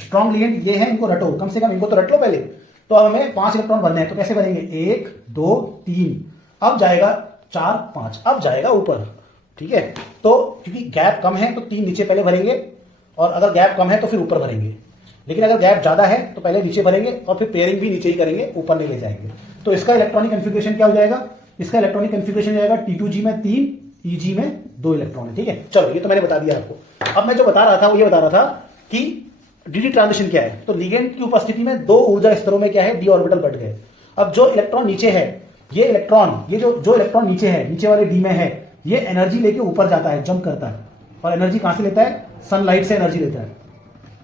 स्ट्रॉन्ग लिगेंड ये है, इनको रटो, कम से कम इनको तो रट लो पहले। तो अब हमें 5 इलेक्ट्रॉन भरने हैं, तो कैसे भरेंगे, 1 2 3, अब जाएगा 4 5, अब जाएगा ऊपर, ठीक है। तो क्योंकि गैप कम है तो 3 नीचे पहले भरेंगे, और अगर गैप कम है तो फिर ऊपर भरेंगे, लेकिन अगर गैप ज्यादा है तो पहले नीचे भरेंगे और फिर पेयरिंग भी नीचे ही करेंगे, ऊपर नहीं ले जाएंगे। तो इसका इलेक्ट्रॉनिक कन्फिग्रेशन क्या हो जाएगा, इसका इलेक्ट्रॉनिक कन्फिग्रेशन जाएगा T2G में 3, Eg में 2 इलेक्ट्रॉन है, ठीक है। चलो ये तो मैंने बता दिया आपको। अब मैं जो बता रहा था वो ये बता रहा था कि डी ट्रांजिशन क्या है। तो लिगेंड की उपस्थिति में 2 ऊर्जा स्तरों में क्या है, डी ऑर्बिटल बढ़ गए। अब जो इलेक्ट्रॉन नीचे है, ये इलेक्ट्रॉन, ये जो इलेक्ट्रॉन नीचे है, नीचे वाले डी में है, ये एनर्जी लेके ऊपर जाता है, जंप करता है, और एनर्जी कहां से लेता है, सनलाइट से एनर्जी लेता है।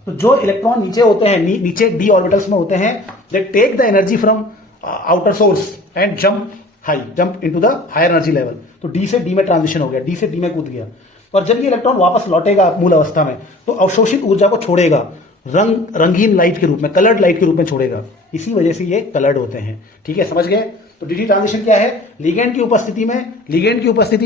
तो जो इलेक्ट्रॉन नीचे होते हैं, नीचे डी ऑर्बिटल्स में होते हैं, they take the energy from outer source and jump into the higher energy level. तो डी से डी में ट्रांजिशन हो गया, डी से डी में कूद गया। और जब ये इलेक्ट्रॉन वापस लौटेगा मूल अवस्था में, तो अवशोषित ऊर्जा को छोड़ेगा, रंगीन लाइट के रूप में, कलर्ड लाइट के रूप में छोड़ेगा। इसी वजह से ये कलर्ड होते हैं, ठीक है, समझ गए। तो डी ट्रांजिशन क्या है, लिगेंड की उपस्थिति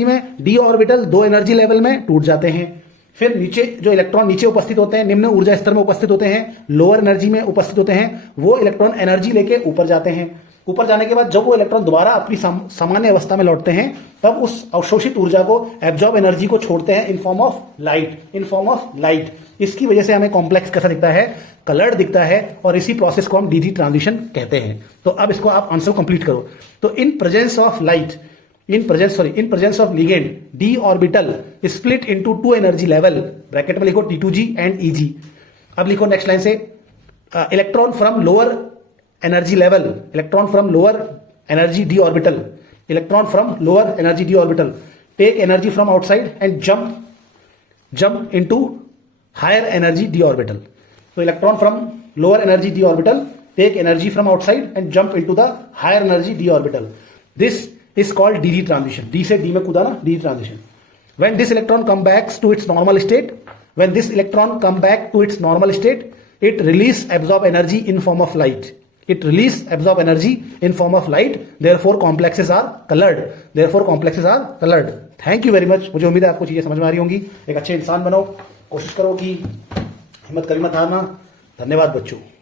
में डी ऑर्बिटल 2 एनर्जी लेवल में टूट जाते हैं। फिर नीचे जो इलेक्ट्रॉन नीचे उपस्थित होते हैं, निम्न ऊर्जा स्तर में उपस्थित होते हैं, लोअर एनर्जी में उपस्थित होते हैं, वो इलेक्ट्रॉन एनर्जी लेके ऊपर जाते हैं। ऊपर जाने के बाद जब वो इलेक्ट्रॉन दोबारा अपनी सामान्य अवस्था में लौटते हैं, तब उस अवशोषित ऊर्जा को, एब्जॉर्ब एनर्जी को छोड़ते हैं इन फॉर्म ऑफ लाइट। इसकी वजह से हमें कॉम्प्लेक्स कैसा दिखता है, कलर्ड दिखता है, और इसी प्रोसेस को हम डीजी ट्रांजिशन कहते हैं। तो अब इसको आप आंसर कंप्लीट करो। तो in presence of ligand, D orbital split into 2 energy level, bracket में लिखो T2G एंड Eg। अब लिखो नेक्स्ट लाइन से, electron from lower energy D orbital take energy from outside and jump into higher energy D orbital. तो electron from lower energy D orbital take energy from outside and jump into the higher energy D orbital. This is called DD transition. D से D में कूदा ना, DD transition. When this electron come back to its normal state, it release absorb energy in form of light. Therefore complexes are colored. Thank you very much. मुझे उम्मीद है आपको चीजें समझ में आ रही होंगी। एक अच्छे इंसान बनो, कोशिश करो कि हिम्मत कभी मत हारना। धन्यवाद बच्चों।